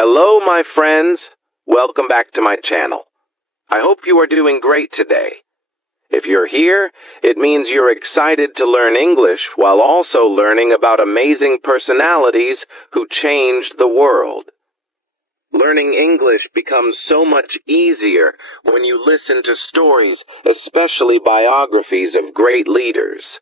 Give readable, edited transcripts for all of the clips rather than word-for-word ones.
Hello, my friends. Welcome back to my channel. I hope you are doing great today. If you're here, it means you're excited to learn English while also learning about amazing personalities who changed the world. Learning English becomes so much easier when you listen to stories, especially biographies of great leaders.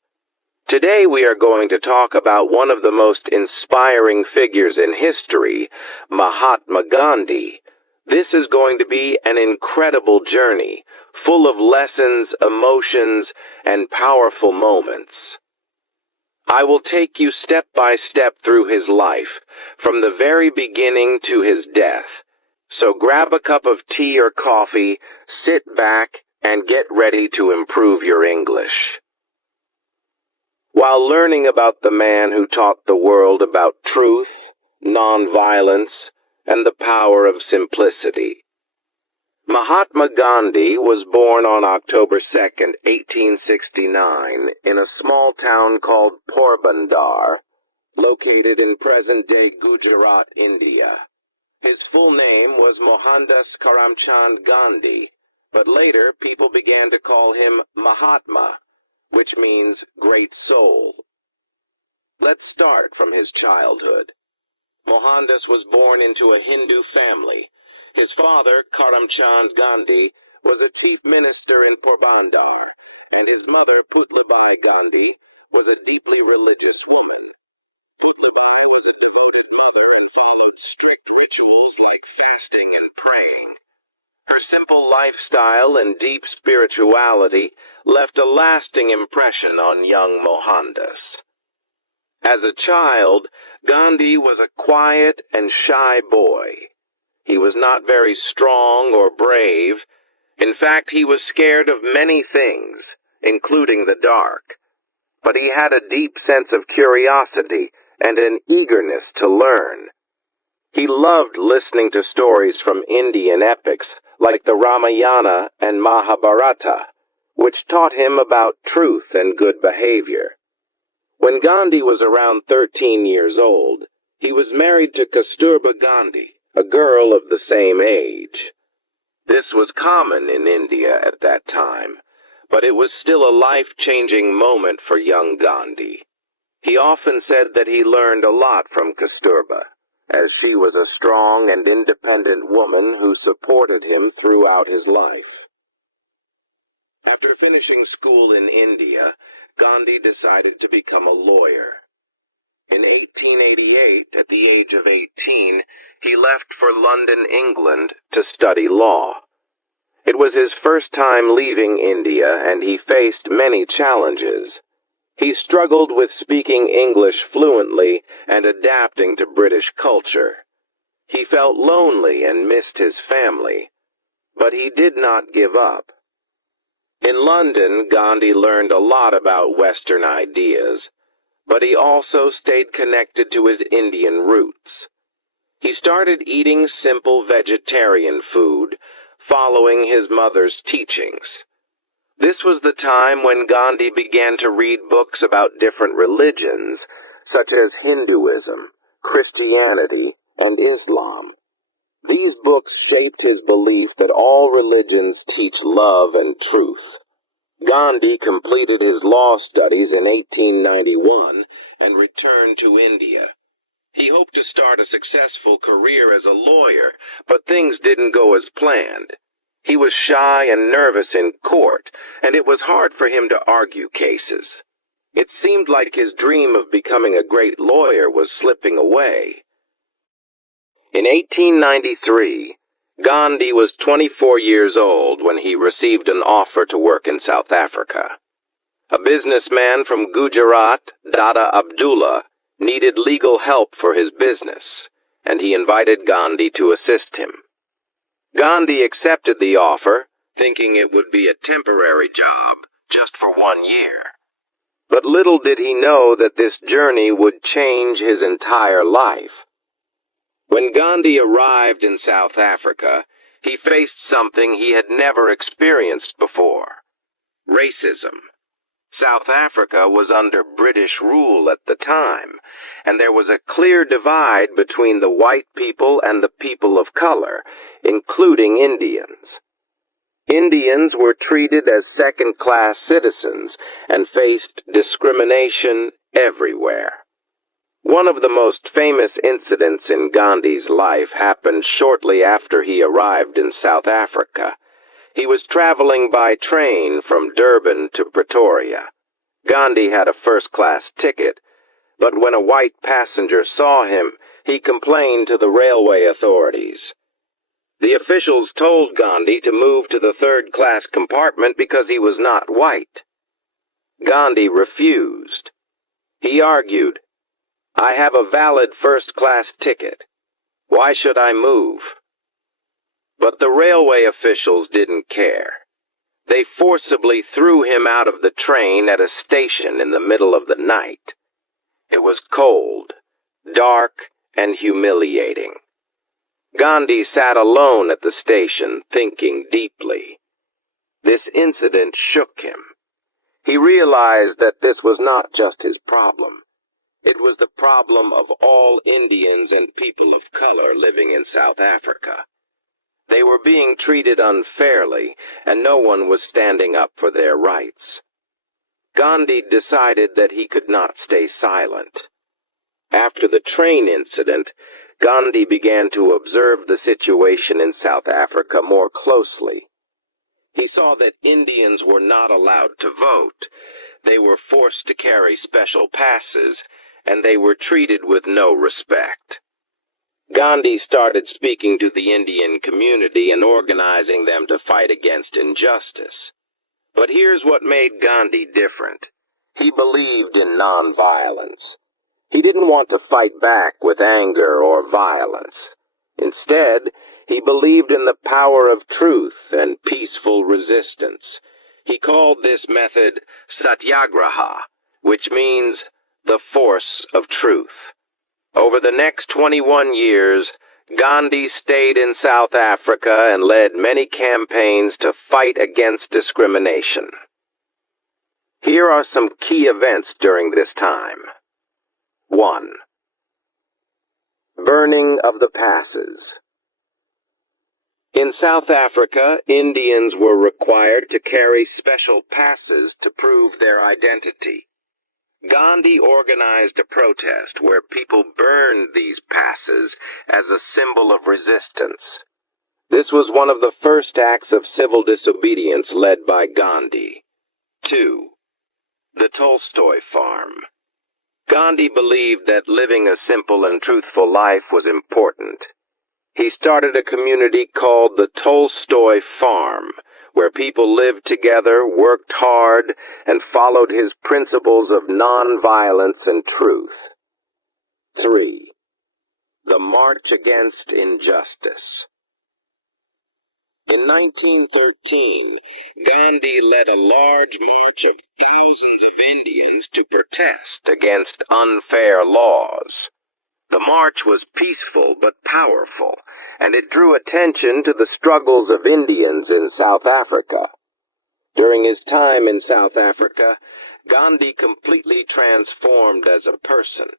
Today we are going to talk about one of the most inspiring figures in history, Mahatma Gandhi. This is going to be an incredible journey, full of lessons, emotions, and powerful moments. I will take you step by step through his life, from the very beginning to his death. So grab a cup of tea or coffee, sit back, and get ready to improve your English. While learning about the man who taught the world about truth, nonviolence, and the power of simplicity. Mahatma Gandhi was born on October 2nd, 1869, in a small town called Porbandar, located in present-day Gujarat, India. His full name was Mohandas Karamchand Gandhi, but later people began to call him Mahatma, which means great soul. Let's start from his childhood. Mohandas was born into a Hindu family. His father, Karamchand Gandhi, was a chief minister in Porbandar, and his mother, Putlibai Gandhi, was a deeply religious woman. Putlibai was a devoted mother and followed strict rituals like fasting and praying. Her simple lifestyle and deep spirituality left a lasting impression on young Mohandas. As a child, Gandhi was a quiet and shy boy. He was not very strong or brave. In fact, he was scared of many things, including the dark. But he had a deep sense of curiosity and an eagerness to learn. He loved listening to stories from Indian epics like the Ramayana and Mahabharata, which taught him about truth and good behavior. When Gandhi was around 13 years old, he was married to Kasturba Gandhi, a girl of the same age. This was common in India at that time, but it was still a life-changing moment for young Gandhi. He often said that he learned a lot from Kasturba, as she was a strong and independent woman who supported him throughout his life. After finishing school in India, Gandhi decided to become a lawyer. In 1888, at the age of 18, he left for London, England, to study law. It was his first time leaving India, and he faced many challenges. He struggled with speaking English fluently and adapting to British culture. He felt lonely and missed his family, but he did not give up. In London, Gandhi learned a lot about Western ideas, but he also stayed connected to his Indian roots. He started eating simple vegetarian food, following his mother's teachings. This was the time when Gandhi began to read books about different religions, such as Hinduism, Christianity, and Islam. These books shaped his belief that all religions teach love and truth. Gandhi completed his law studies in 1891 and returned to India. He hoped to start a successful career as a lawyer, but things didn't go as planned. He was shy and nervous in court, and it was hard for him to argue cases. It seemed like his dream of becoming a great lawyer was slipping away. In 1893, Gandhi was 24 years old when he received an offer to work in South Africa. A businessman from Gujarat, Dada Abdullah, needed legal help for his business, and he invited Gandhi to assist him. Gandhi accepted the offer, thinking it would be a temporary job, just for 1 year. But little did he know that this journey would change his entire life. When Gandhi arrived in South Africa, he faced something he had never experienced before: racism. South Africa was under British rule at the time, and there was a clear divide between the white people and the people of color, including Indians. Indians were treated as second-class citizens and faced discrimination everywhere. One of the most famous incidents in Gandhi's life happened shortly after he arrived in South Africa. He was traveling by train from Durban to Pretoria. Gandhi had a first-class ticket, but when a white passenger saw him, he complained to the railway authorities. The officials told Gandhi to move to the third-class compartment because he was not white. Gandhi refused. He argued, "I have a valid first-class ticket. Why should I move?" But the railway officials didn't care. They forcibly threw him out of the train at a station in the middle of the night. It was cold, dark, and humiliating. Gandhi sat alone at the station, thinking deeply. This incident shook him. He realized that this was not just his problem. It was the problem of all Indians and people of color living in South Africa. They were being treated unfairly, and no one was standing up for their rights. Gandhi decided that he could not stay silent. After the train incident, Gandhi began to observe the situation in South Africa more closely. He saw that Indians were not allowed to vote. They were forced to carry special passes, and they were treated with no respect. Gandhi started speaking to the Indian community and organizing them to fight against injustice. But here's what made Gandhi different. He believed in nonviolence. He didn't want to fight back with anger or violence. Instead, he believed in the power of truth and peaceful resistance. He called this method Satyagraha, which means the force of truth. Over the next 21 years, Gandhi stayed in South Africa and led many campaigns to fight against discrimination. Here are some key events during this time. 1. Burning of the passes. In South Africa, Indians were required to carry special passes to prove their identity. Gandhi organized a protest where people burned these passes as a symbol of resistance. This was one of the first acts of civil disobedience led by Gandhi. 2. The Tolstoy Farm. Gandhi believed that living a simple and truthful life was important. He started a community called the Tolstoy Farm, where people lived together, worked hard, and followed his principles of nonviolence and truth. 3. The March Against Injustice. In 1913, Gandhi led a large march of thousands of Indians to protest against unfair laws. The march was peaceful but powerful, and it drew attention to the struggles of Indians in South Africa. During his time in South Africa, Gandhi completely transformed as a person.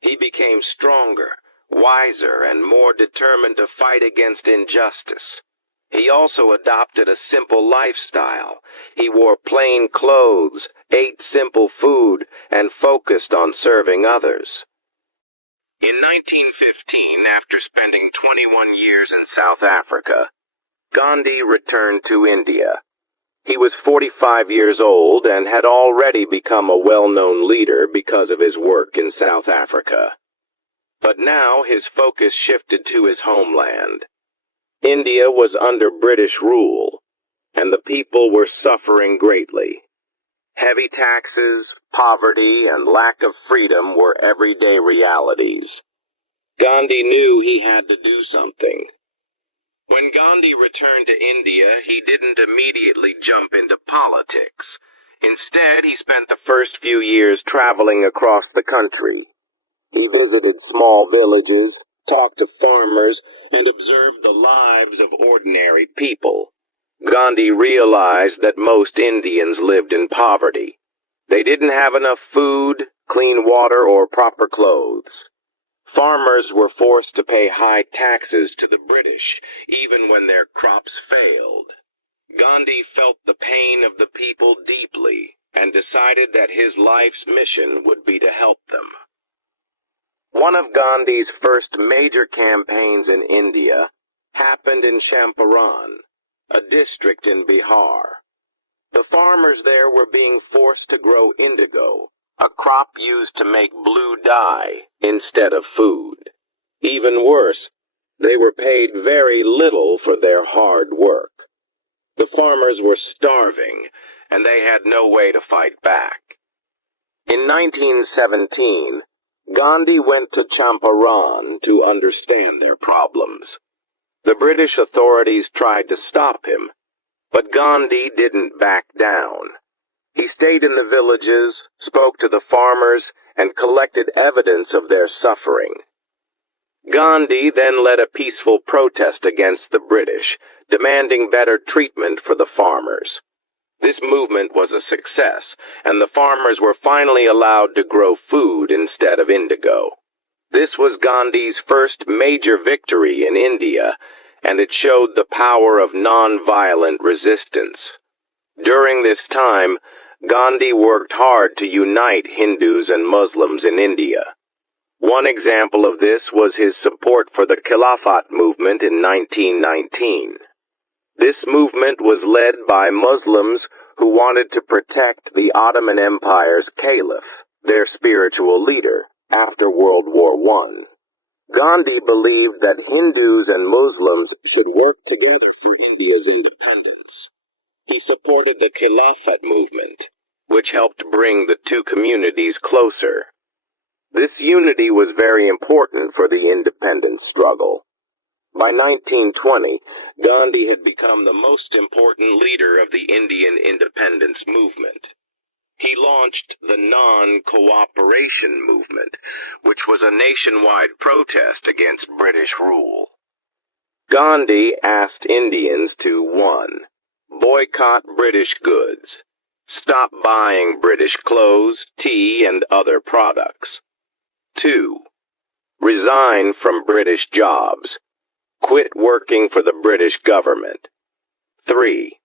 He became stronger, wiser, and more determined to fight against injustice. He also adopted a simple lifestyle. He wore plain clothes, ate simple food, and focused on serving others. In 1915, after spending 21 years in South Africa, Gandhi returned to India. He was 45 years old and had already become a well-known leader because of his work in South Africa. But now his focus shifted to his homeland. India was under British rule, and the people were suffering greatly. Heavy taxes, poverty, and lack of freedom were everyday realities. Gandhi knew he had to do something. When Gandhi returned to India, he didn't immediately jump into politics. Instead, he spent the first few years traveling across the country. He visited small villages, talked to farmers, and observed the lives of ordinary people. Gandhi realized that most Indians lived in poverty. They didn't have enough food, clean water, or proper clothes. Farmers were forced to pay high taxes to the British, even when their crops failed. Gandhi felt the pain of the people deeply and decided that his life's mission would be to help them. One of Gandhi's first major campaigns in India happened in Champaran, a district in Bihar. The farmers there were being forced to grow indigo, a crop used to make blue dye instead of food. Even worse, they were paid very little for their hard work. The farmers were starving, and they had no way to fight back. In 1917, Gandhi went to Champaran to understand their problems. The British authorities tried to stop him, but Gandhi didn't back down. He stayed in the villages, spoke to the farmers, and collected evidence of their suffering. Gandhi then led a peaceful protest against the British, demanding better treatment for the farmers. This movement was a success, and the farmers were finally allowed to grow food instead of indigo. This was Gandhi's first major victory in India, and it showed the power of non-violent resistance. During this time, Gandhi worked hard to unite Hindus and Muslims in India. One example of this was his support for the Khilafat movement in 1919. This movement was led by Muslims who wanted to protect the Ottoman Empire's caliph, their spiritual leader, after World War I. Gandhi believed that Hindus and Muslims should work together for India's independence. He supported the Khilafat movement, which helped bring the two communities closer. This unity was very important for the independence struggle. By 1920, Gandhi had become the most important leader of the Indian independence movement. He launched the non-cooperation movement, which was a nationwide protest against British rule. Gandhi asked Indians to 1. Boycott British goods. Stop buying British clothes, tea, and other products. 2. Resign from British jobs. Quit working for the British government. 3.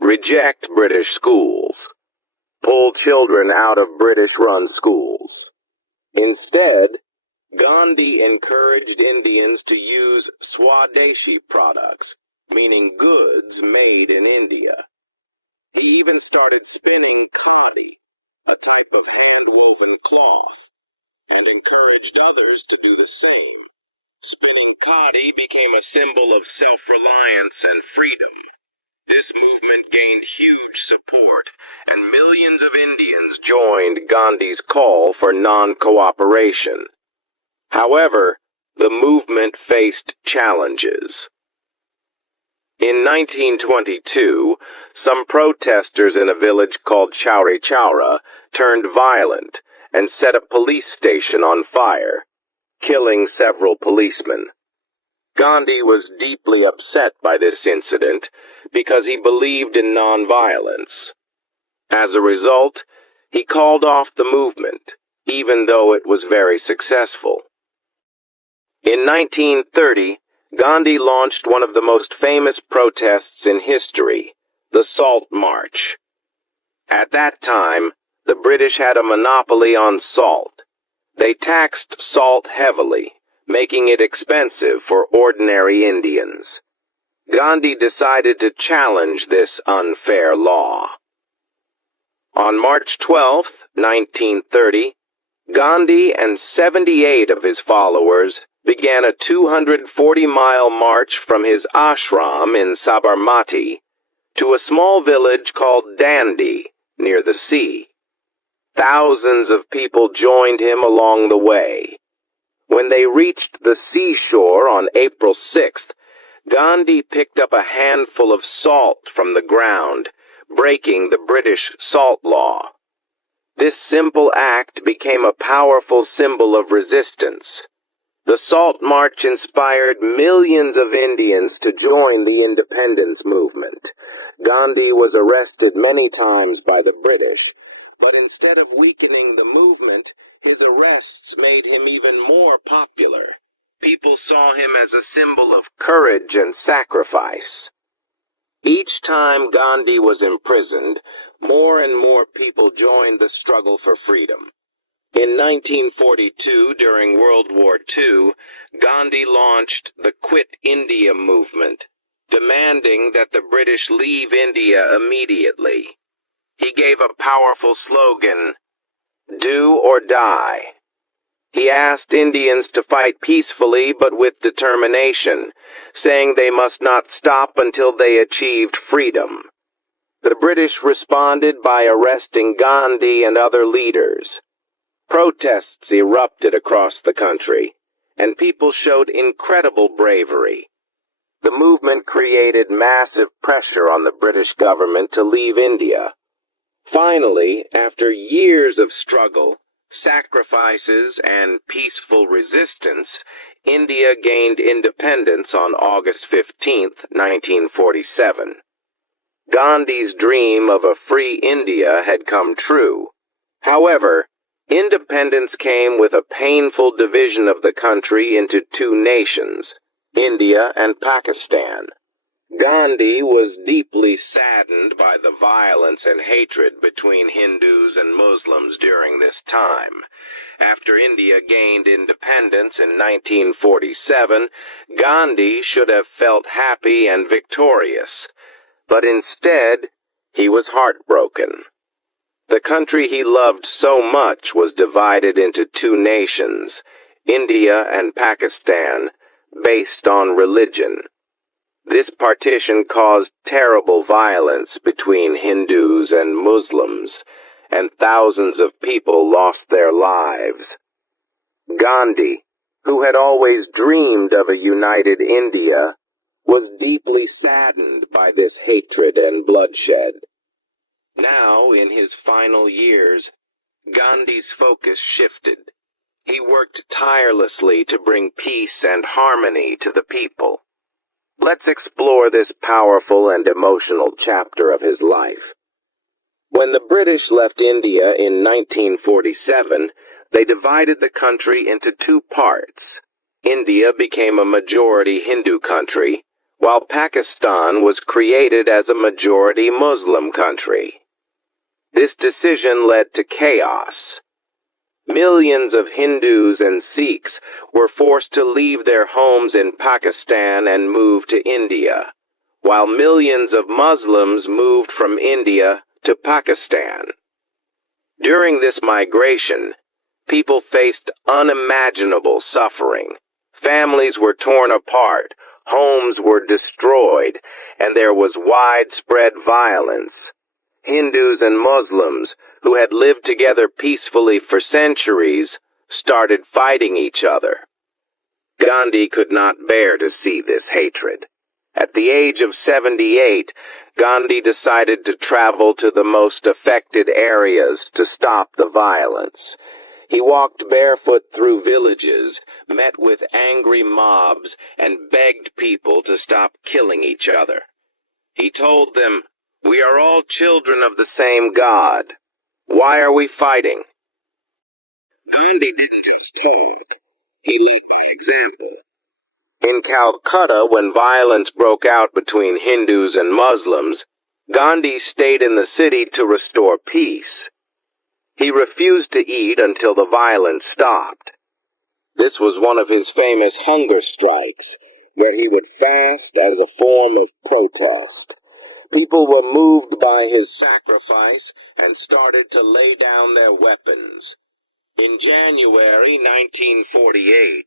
Reject British schools. Pull children out of British-run schools. Instead, Gandhi encouraged Indians to use Swadeshi products, meaning goods made in India. He even started spinning khadi, a type of hand-woven cloth, and encouraged others to do the same. Spinning khadi became a symbol of self-reliance and freedom. This movement gained huge support, and millions of Indians joined Gandhi's call for non-cooperation. However, the movement faced challenges. In 1922, some protesters in a village called Chauri Chaura turned violent and set a police station on fire, killing several policemen. Gandhi was deeply upset by this incident because he believed in nonviolence. As a result, he called off the movement, even though it was very successful. In 1930, Gandhi launched one of the most famous protests in history, the Salt March. At that time, the British had a monopoly on salt. They taxed salt heavily, making it expensive for ordinary Indians. Gandhi decided to challenge this unfair law. On March 12, 1930, Gandhi and 78 of his followers began a 240-mile march from his ashram in Sabarmati to a small village called Dandi, near the sea. Thousands of people joined him along the way. When they reached the seashore on April 6th, Gandhi picked up a handful of salt from the ground, breaking the British salt law. This simple act became a powerful symbol of resistance. The Salt March inspired millions of Indians to join the independence movement. Gandhi was arrested many times by the British, But instead of weakening the movement, his arrests made him even more popular. People saw him as a symbol of courage and sacrifice. Each time Gandhi was imprisoned, more and more people joined the struggle for freedom. In 1942, during World War II, Gandhi launched the Quit India movement, demanding that the British leave India immediately. He gave a powerful slogan, "Do or die." He asked Indians to fight peacefully but with determination, saying they must not stop until they achieved freedom. The British responded by arresting Gandhi and other leaders. Protests erupted across the country, and people showed incredible bravery. The movement created massive pressure on the British government to leave India. Finally, after years of struggle, sacrifices, and peaceful resistance, India gained independence on August 15, 1947. Gandhi's dream of a free India had come true. However, independence came with a painful division of the country into two nations, India and Pakistan. Gandhi was deeply saddened by the violence and hatred between Hindus and Muslims during this time. After India gained independence in 1947, Gandhi should have felt happy and victorious, but instead, he was heartbroken. The country he loved so much was divided into two nations, India and Pakistan, based on religion. This partition caused terrible violence between Hindus and Muslims, and thousands of people lost their lives. Gandhi, who had always dreamed of a united India, was deeply saddened by this hatred and bloodshed. Now, in his final years, Gandhi's focus shifted. He worked tirelessly to bring peace and harmony to the people. Let's explore this powerful and emotional chapter of his life. When the British left India in 1947, they divided the country into two parts. India became a majority Hindu country, while Pakistan was created as a majority Muslim country. This decision led to chaos. Millions of Hindus and Sikhs were forced to leave their homes in Pakistan and move to India, while millions of Muslims moved from India to Pakistan. During this migration, people faced unimaginable suffering. Families were torn apart, homes were destroyed, and there was widespread violence. Hindus and Muslims, who had lived together peacefully for centuries, started fighting each other. Gandhi could not bear to see this hatred. At the age of 78, Gandhi decided to travel to the most affected areas to stop the violence. He walked barefoot through villages, met with angry mobs, and begged people to stop killing each other. He told them, "We are all children of the same God. Why are we fighting?" Gandhi didn't just talk. He led by example. In Calcutta, when violence broke out between Hindus and Muslims, Gandhi stayed in the city to restore peace. He refused to eat until the violence stopped. This was one of his famous hunger strikes, where he would fast as a form of protest. People were moved by his sacrifice and started to lay down their weapons. In January 1948,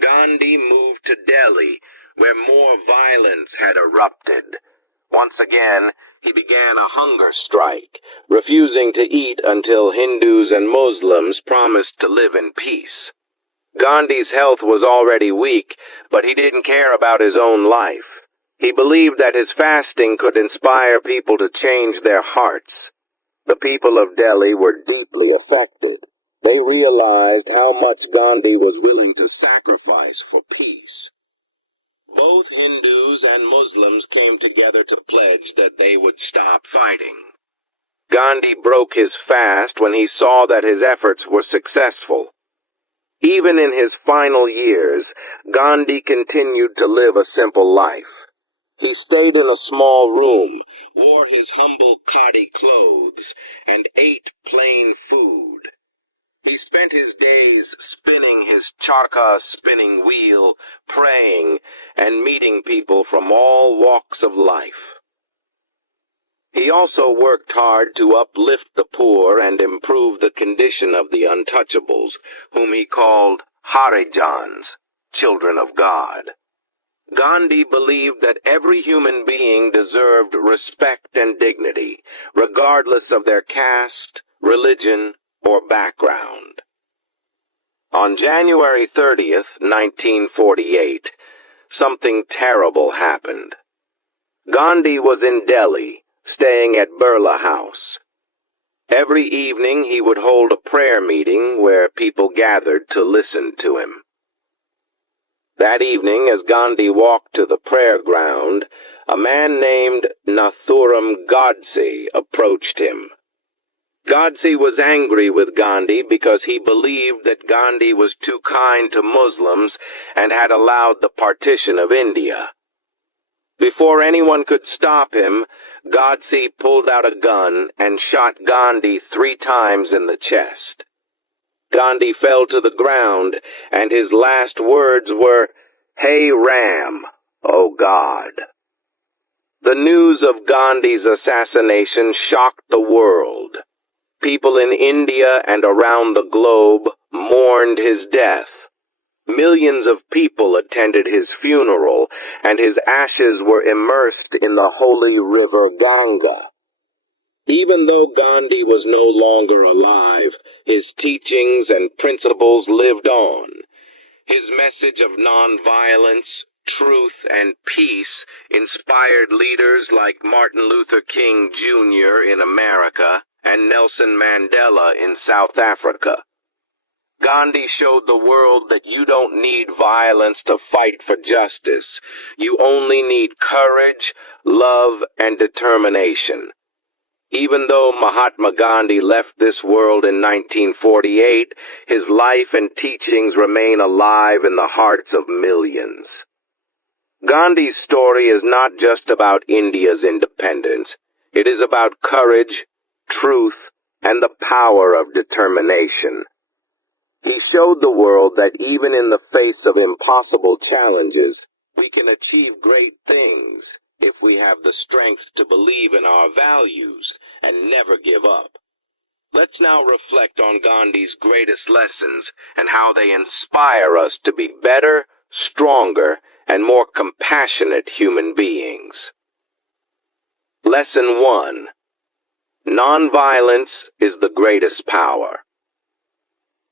Gandhi moved to Delhi, where more violence had erupted. Once again, he began a hunger strike, refusing to eat until Hindus and Muslims promised to live in peace. Gandhi's health was already weak, but he didn't care about his own life. He believed that his fasting could inspire people to change their hearts. The people of Delhi were deeply affected. They realized how much Gandhi was willing to sacrifice for peace. Both Hindus and Muslims came together to pledge that they would stop fighting. Gandhi broke his fast when he saw that his efforts were successful. Even in his final years, Gandhi continued to live a simple life. He stayed in a small room, wore his humble khadi clothes, and ate plain food. He spent his days spinning his charkha spinning wheel, praying, and meeting people from all walks of life. He also worked hard to uplift the poor and improve the condition of the untouchables, whom he called Harijans, children of God. Gandhi believed that every human being deserved respect and dignity, regardless of their caste, religion, or background. On January 30th, 1948, something terrible happened. Gandhi was in Delhi, staying at Birla House. Every evening he would hold a prayer meeting where people gathered to listen to him. That evening, as Gandhi walked to the prayer ground, a man named Nathuram Godse approached him. Godse was angry with Gandhi because he believed that Gandhi was too kind to Muslims and had allowed the partition of India. Before anyone could stop him, Godse pulled out a gun and shot Gandhi 3 times in the chest. Gandhi fell to the ground, and his last words were, "Hey Ram, oh God." The news of Gandhi's assassination shocked the world. People in India and around the globe mourned his death. Millions of people attended his funeral, and his ashes were immersed in the holy river Ganga. Even though Gandhi was no longer alive, his teachings and principles lived on. His message of nonviolence, truth, and peace inspired leaders like Martin Luther King Jr. in America and Nelson Mandela in South Africa. Gandhi showed the world that you don't need violence to fight for justice. You only need courage, love, and determination. Even though Mahatma Gandhi left this world in 1948, his life and teachings remain alive in the hearts of millions. Gandhi's story is not just about India's independence. It is about courage, truth, and the power of determination. He showed the world that even in the face of impossible challenges, we can achieve great things if we have the strength to believe in our values and never give up. Let's now reflect on Gandhi's greatest lessons and how they inspire us to be better, stronger, and more compassionate human beings. Lesson 1. Nonviolence is the greatest power.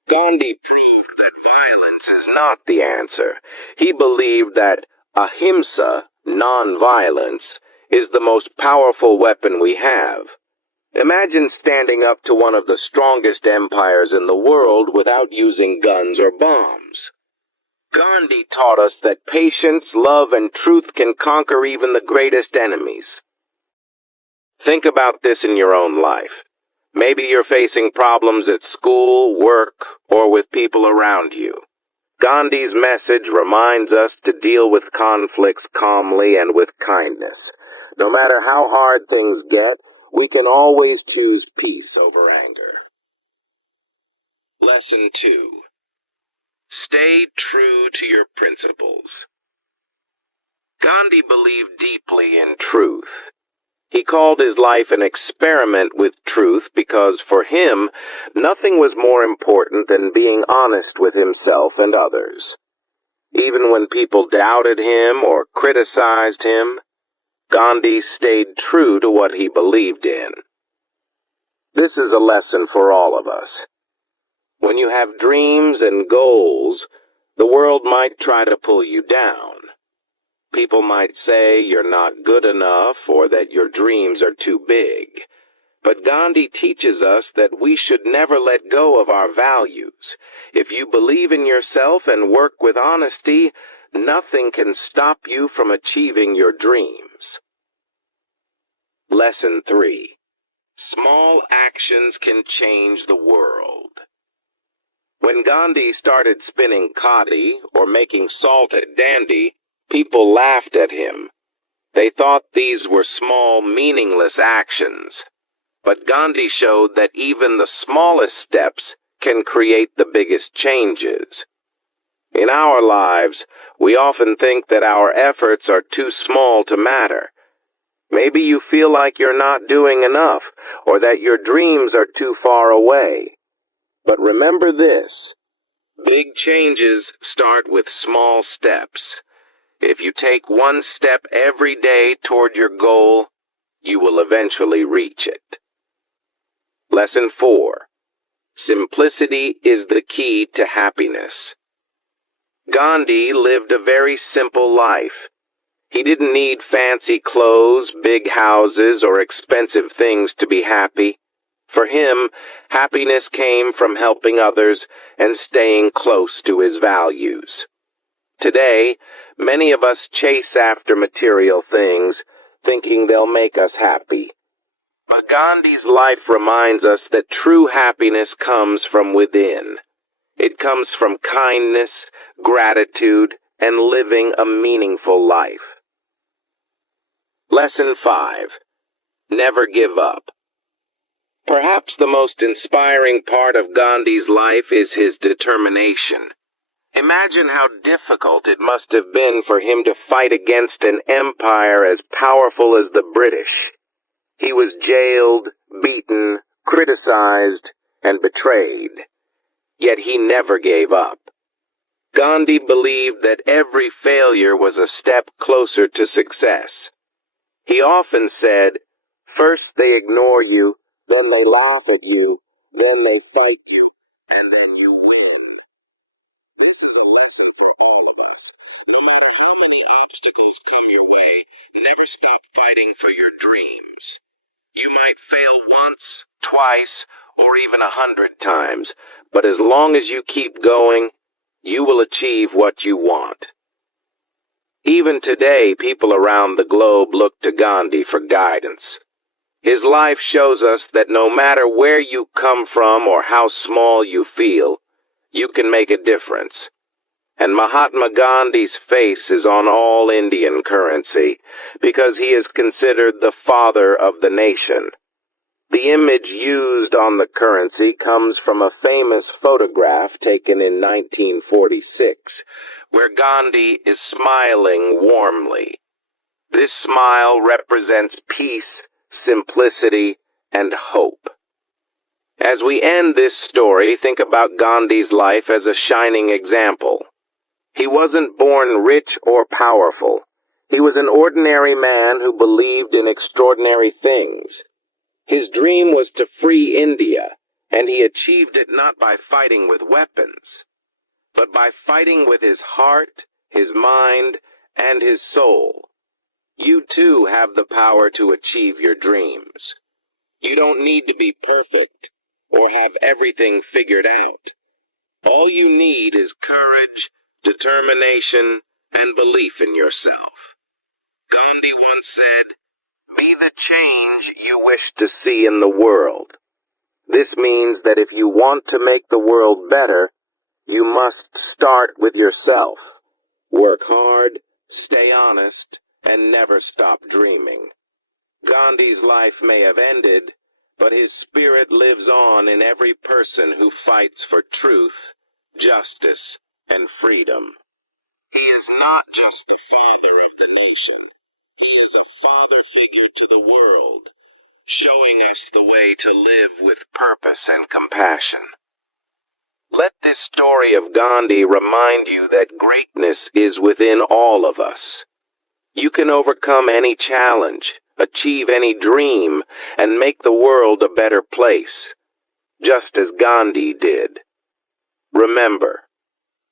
Gandhi proved that violence is not the answer. He believed that ahimsa, non-violence, is the most powerful weapon we have. Imagine standing up to one of the strongest empires in the world without using guns or bombs. Gandhi taught us that patience, love, and truth can conquer even the greatest enemies. Think about this in your own life. Maybe you're facing problems at school, work, or with people around you. Gandhi's message reminds us to deal with conflicts calmly and with kindness. No matter how hard things get, we can always choose peace over anger. Lesson 2. Stay true to your principles. Gandhi believed deeply in truth. He called his life an experiment with truth because, for him, nothing was more important than being honest with himself and others. Even when people doubted him or criticized him, Gandhi stayed true to what he believed in. This is a lesson for all of us. When you have dreams and goals, the world might try to pull you down. People might say you're not good enough or that your dreams are too big. But Gandhi teaches us that we should never let go of our values. If you believe in yourself and work with honesty, nothing can stop you from achieving your dreams. Lesson 3. Small actions can change the world. When Gandhi started spinning khadi or making salt at Dandi, people laughed at him. They thought these were small, meaningless actions. But Gandhi showed that even the smallest steps can create the biggest changes. In our lives, we often think that our efforts are too small to matter. Maybe you feel like you're not doing enough, or that your dreams are too far away. But remember this: big changes start with small steps. If you take one step every day toward your goal, you will eventually reach it. Lesson 4. Simplicity is the key to happiness. Gandhi lived a very simple life. He didn't need fancy clothes, big houses, or expensive things to be happy. For him, happiness came from helping others and staying close to his values. Today, many of us chase after material things, thinking they'll make us happy. But Gandhi's life reminds us that true happiness comes from within. It comes from kindness, gratitude, and living a meaningful life. Lesson 5. Never give up. Perhaps the most inspiring part of Gandhi's life is his determination. Imagine how difficult it must have been for him to fight against an empire as powerful as the British. He was jailed, beaten, criticized, and betrayed. Yet he never gave up. Gandhi believed that every failure was a step closer to success. He often said, "First they ignore you, then they laugh at you, then they fight you, and then you win." This is a lesson for all of us. No matter how many obstacles come your way, never stop fighting for your dreams. You might fail once, twice, or even 100 times, but as long as you keep going, you will achieve what you want. Even today, people around the globe look to Gandhi for guidance. His life shows us that no matter where you come from or how small you feel, you can make a difference. And Mahatma Gandhi's face is on all Indian currency because he is considered the father of the nation. The image used on the currency comes from a famous photograph taken in 1946, where Gandhi is smiling warmly. This smile represents peace, simplicity, and hope. As we end this story, think about Gandhi's life as a shining example. He wasn't born rich or powerful. He was an ordinary man who believed in extraordinary things. His dream was to free India, and he achieved it not by fighting with weapons, but by fighting with his heart, his mind, and his soul. You too have the power to achieve your dreams. You don't need to be perfect or have everything figured out. All you need is courage, determination, and belief in yourself. Gandhi once said, "Be the change you wish to see in the world." This means that if you want to make the world better, you must start with yourself. Work hard, stay honest, and never stop dreaming. Gandhi's life may have ended, but his spirit lives on in every person who fights for truth, justice, and freedom. He is not just the father of the nation. He is a father figure to the world, showing us the way to live with purpose and compassion. Let this story of Gandhi remind you that greatness is within all of us. You can overcome any challenge, achieve any dream, and make the world a better place, just as Gandhi did. Remember,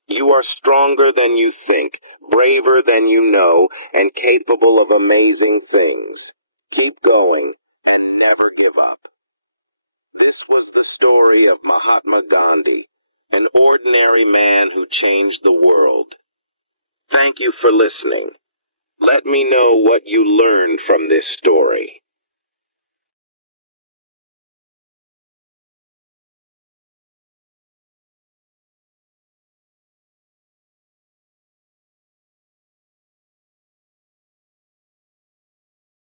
you are stronger than you think, braver than you know, and capable of amazing things. Keep going and never give up. This was the story of Mahatma Gandhi, an ordinary man who changed the world. Thank you for listening. Let me know what you learned from this story.